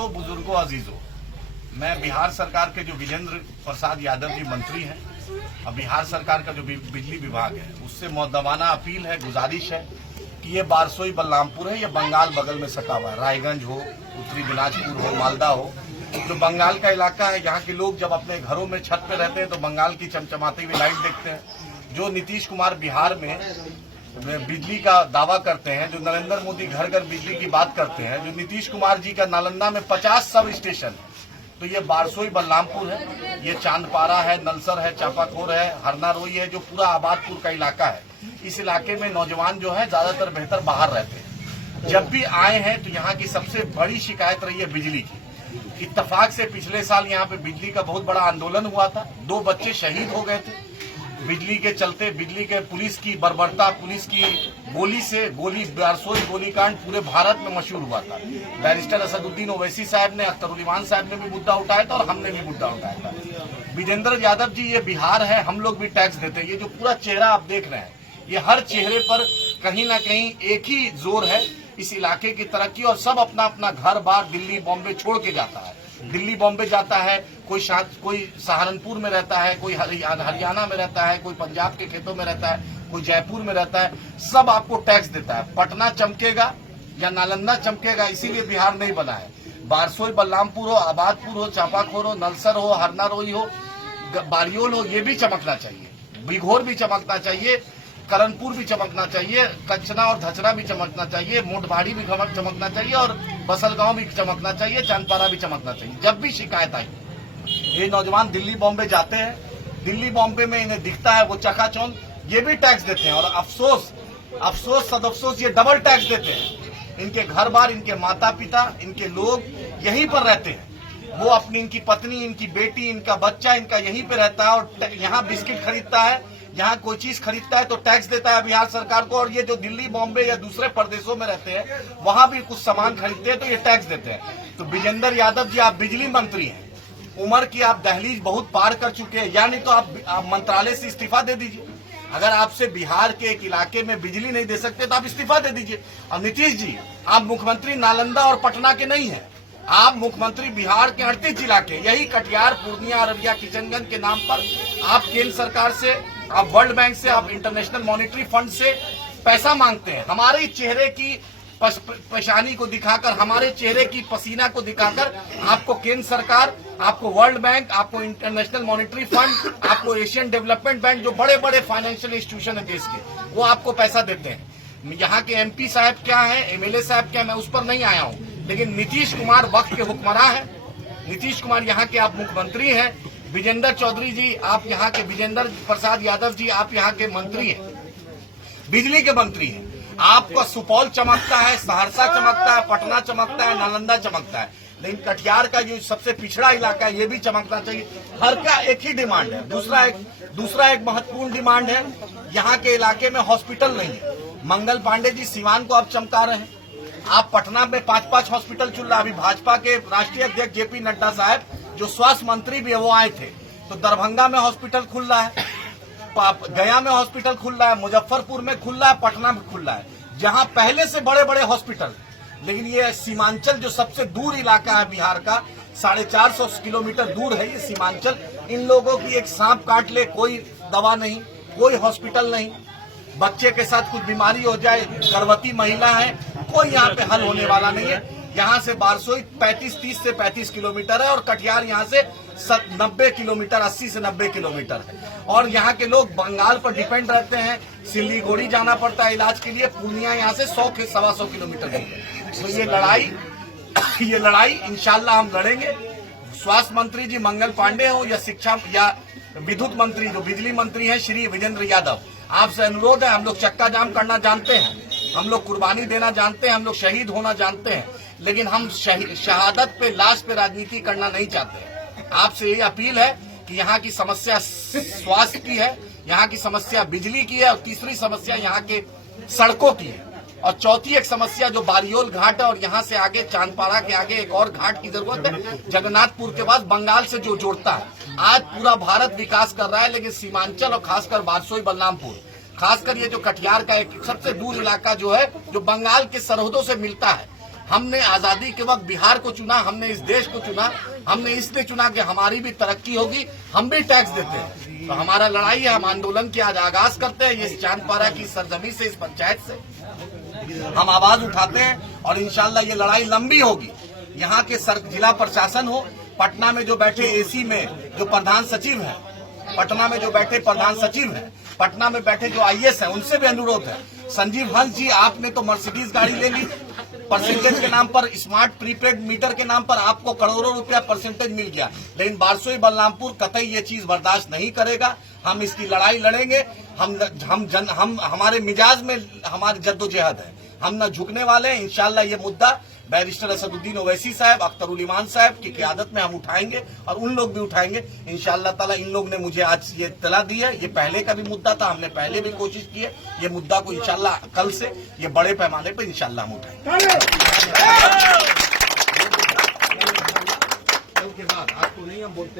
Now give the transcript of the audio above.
तो बुजुर्गों अजीजों, मैं बिहार सरकार के जो विजेंद्र प्रसाद यादव जी मंत्री हैं और बिहार सरकार का जो बिजली विभाग है उससे मुद्दमाना अपील है, गुजारिश है कि ये बारसोई बलरामपुर है, ये बंगाल बगल में सटा हुआ है। रायगंज हो, उत्तरी दिनाजपुर हो, मालदा हो, जो बंगाल का इलाका है, यहाँ के लोग जब अपने घरों में छत पे रहते हैं तो बंगाल की चमचमाती हुई लाइट देखते हैं। जो नीतीश कुमार बिहार में बिजली का दावा करते हैं, जो नरेंद्र मोदी घर घर बिजली की बात करते हैं, जो नीतीश कुमार जी का नालंदा में 50 सब स्टेशन, तो ये बारसोई बलरामपुर है, ये चांदपारा है, नलसर है, चापाखोर है, हरनारोई है, जो पूरा आबादपुर का इलाका है। इस इलाके में नौजवान जो है ज्यादातर बेहतर बाहर रहते हैं। जब भी आए हैं तो यहाँ की सबसे बड़ी शिकायत रही है बिजली की। इत्तेफाक से पिछले साल यहाँ पे बिजली का बहुत बड़ा आंदोलन हुआ था, 2 बच्चे शहीद हो गए थे बिजली के चलते। बिजली के पुलिस की बर्बरता, पुलिस की गोली से बारसोई गोलीकांड पूरे भारत में मशहूर हुआ था। बैरिस्टर असदुद्दीन ओवैसी साहब ने, अख्तरुल साहब ने भी मुद्दा उठाया था और हमने भी मुद्दा उठाया था। विजेंद्र यादव जी, ये बिहार है, हम लोग भी टैक्स देते हैं। ये जो पूरा चेहरा आप देख रहे हैं, ये हर चेहरे पर कहीं ना कहीं एक ही जोर है इस इलाके की तरक्की, और सब अपना अपना घर बार दिल्ली बॉम्बे छोड़ के जाता है। दिल्ली बॉम्बे जाता है, कोई सहारनपुर में रहता है, कोई हरियाणा में रहता है, कोई पंजाब के खेतों में रहता है, कोई जयपुर में रहता है, सब आपको टैक्स देता है। पटना चमकेगा या नालंदा चमकेगा, इसीलिए बिहार नहीं बना है। बारसोई बलरामपुर हो, आबादपुर हो, चापाखोर हो, नलसर हो, हरनारोई हो, बारियोल हो, ये भी चमकना चाहिए। बिघोर भी चमकना चाहिए, करणपुर भी चमकना चाहिए, कचना और धचरा भी चमकना चाहिए, मोटभाड़ी भी चमकना चाहिए और बसलगांव भी चमकना चाहिए, चांदपारा भी चमकना चाहिए। जब भी शिकायत आई, ये नौजवान दिल्ली बॉम्बे जाते हैं, दिल्ली बॉम्बे में इन्हें दिखता है वो चकाचौंध, ये भी टैक्स देते हैं। और अफसोस सदअफसोस ये डबल टैक्स देते हैं। इनके घर बार, इनके माता पिता, इनके लोग यहीं पर रहते हैं। वो अपनी, इनकी पत्नी, इनकी बेटी, इनका बच्चा, इनका यहीं पे रहता है और यहाँ बिस्किट खरीदता है, यहाँ कोई चीज खरीदता है तो टैक्स देता है बिहार सरकार को। और ये जो दिल्ली बॉम्बे या दूसरे प्रदेशों में रहते हैं, वहां भी कुछ सामान खरीदते हैं तो ये टैक्स देते हैं। तो विजेंद्र यादव जी, आप बिजली मंत्री हैं, उम्र की आप दहलीज बहुत पार कर चुके हैं, या नहीं तो आप मंत्रालय से इस्तीफा दे दीजिए। अगर आपसे बिहार के एक इलाके में बिजली नहीं दे सकते तो आप इस्तीफा दे दीजिए। और नीतीश जी, आप मुख्यमंत्री नालंदा और पटना के नहीं है, आप मुख्यमंत्री बिहार के 38 जिला के, यही कटिहार, पूर्णिया, अररिया, किशनगंज के नाम पर आप केंद्र सरकार से, आप वर्ल्ड बैंक से, आप इंटरनेशनल मॉनेटरी फंड से पैसा मांगते हैं। हमारे चेहरे की पेशानी को दिखाकर, हमारे चेहरे की पसीना को दिखाकर आपको केंद्र सरकार, आपको वर्ल्ड बैंक, आपको इंटरनेशनल मॉनेटरी फंड, आपको एशियन डेवलपमेंट बैंक, जो बड़े बड़े फाइनेंशियल इंस्टीट्यूशन है देश के, वो आपको पैसा देते हैं। यहाँ के एमपी साहब क्या है, एमएलए साहब क्या है, मैं उस पर नहीं आया हूँ, लेकिन नीतीश कुमार वक्त के हुक्मरान है। नीतीश कुमार यहाँ के आप मुख्यमंत्री हैं। विजेंद्र चौधरी जी, आप यहाँ के, विजेंद्र प्रसाद यादव जी, आप यहाँ के मंत्री हैं, बिजली के मंत्री हैं। आपका सुपौल चमकता है, सहरसा चमकता है, पटना चमकता है, नालंदा चमकता है, लेकिन कटिहार का जो सबसे पिछड़ा इलाका है, ये भी चमकना चाहिए। हर का एक ही डिमांड है। दूसरा एक महत्वपूर्ण डिमांड है, यहाँ के इलाके में हॉस्पिटल नहीं है। मंगल पांडे जी सीवान को आप चमका रहे हैं। आप पटना में 5-5 हॉस्पिटल चुन रहे हैं। अभी भाजपा के राष्ट्रीय अध्यक्ष जेपी नड्डा साहब, जो स्वास्थ्य मंत्री भी है, वो आए थे, तो दरभंगा में हॉस्पिटल खुल रहा है, गया में हॉस्पिटल खुल रहा है, मुजफ्फरपुर में खुल रहा है, पटना में खुल रहा है, जहां पहले से बड़े बड़े हॉस्पिटल। लेकिन ये सीमांचल जो सबसे दूर इलाका है बिहार का, 450 किलोमीटर दूर है ये सीमांचल। इन लोगों की एक सांप काट ले, कोई दवा नहीं, कोई हॉस्पिटल नहीं, बच्चे के साथ कुछ बीमारी हो जाए, गर्भवती महिला है, कोई यहाँ पे हल होने वाला नहीं है। यहाँ से बारसोई 30 से 35 किलोमीटर है और कटिहार यहाँ से 90 किलोमीटर, 80 से 90 किलोमीटर है। और यहाँ के लोग बंगाल पर डिपेंड रहते हैं, सिलीगुड़ी जाना पड़ता है इलाज के लिए, पूर्णिया यहाँ से 100 से 125 किलोमीटर दूर है। तो ये लड़ाई इंशाल्लाह हम लड़ेंगे। स्वास्थ्य मंत्री जी मंगल पांडे हो या शिक्षा या विद्युत मंत्री, जो बिजली मंत्री हैं श्री विजेंद्र यादव, आपसे अनुरोध है, हम लोग चक्का जाम करना जानते हैं, हम लोग कुर्बानी देना जानते हैं, हम लोग शहीद होना जानते हैं, लेकिन हम शहादत पे, लाश पे राजनीति करना नहीं चाहते। आपसे यही अपील है कि यहाँ की समस्या स्वास्थ्य की है, यहाँ की समस्या बिजली की है, और तीसरी समस्या यहाँ के सड़कों की है, और चौथी एक समस्या जो बारियोल घाट है, और यहाँ से आगे चांदपारा के आगे एक और घाट की जरूरत है, जगन्नाथपुर के बाद बंगाल से जो जोड़ता है। आज पूरा भारत विकास कर रहा है, लेकिन सीमांचल और खासकर बारसोई बलरामपुर, खासकर ये जो कटिहार का एक सबसे दूर इलाका जो है, जो बंगाल के सरहदों से मिलता है, हमने आजादी के वक्त बिहार को चुना, हमने इस देश को चुना, हमने इसलिए चुना कि हमारी भी तरक्की होगी, हम भी टैक्स देते हैं। तो हमारा लड़ाई है, हम आंदोलन की आज आगाज करते हैं। इस चांदपारा की सरजमी से, इस पंचायत से हम आवाज उठाते हैं और इंशाल्लाह ये लड़ाई लंबी होगी। यहाँ के जिला प्रशासन हो, पटना में जो बैठे एसी में जो प्रधान सचिव है, पटना में जो बैठे प्रधान सचिव है, पटना में बैठे जो आईएएस है, उनसे भी अनुरोध है। संजीव हंस जी, आपने तो मर्सिडीज गाड़ी ले ली, परसेंटेज के नाम पर, स्मार्ट प्रीपेड मीटर के नाम पर आपको करोड़ों रुपया परसेंटेज मिल गया, लेकिन बारसोई बलरामपुर कतई ये चीज बर्दाश्त नहीं करेगा। हम इसकी लड़ाई लड़ेंगे। हम हमारे मिजाज में हमारी जद्दोजहद है, हम न झुकने वाले हैं। इंशाल्लाह ये मुद्दा बैरिस्टर असदुद्दीन ओवैसी साहब, अख्तरुल ईमान साहब की क़यादत में हम उठाएंगे और उन लोग भी उठाएंगे इंशाअल्लाह ताला। इन लोग ने मुझे आज ये इत्तला दी है, ये पहले का भी मुद्दा था, हमने पहले भी कोशिश की है। ये मुद्दा को इंशाअल्लाह कल से ये बड़े पैमाने पर इंशाअल्लाह हम उठाएंगे। कल के बाद आज तो नहीं हम बोलते।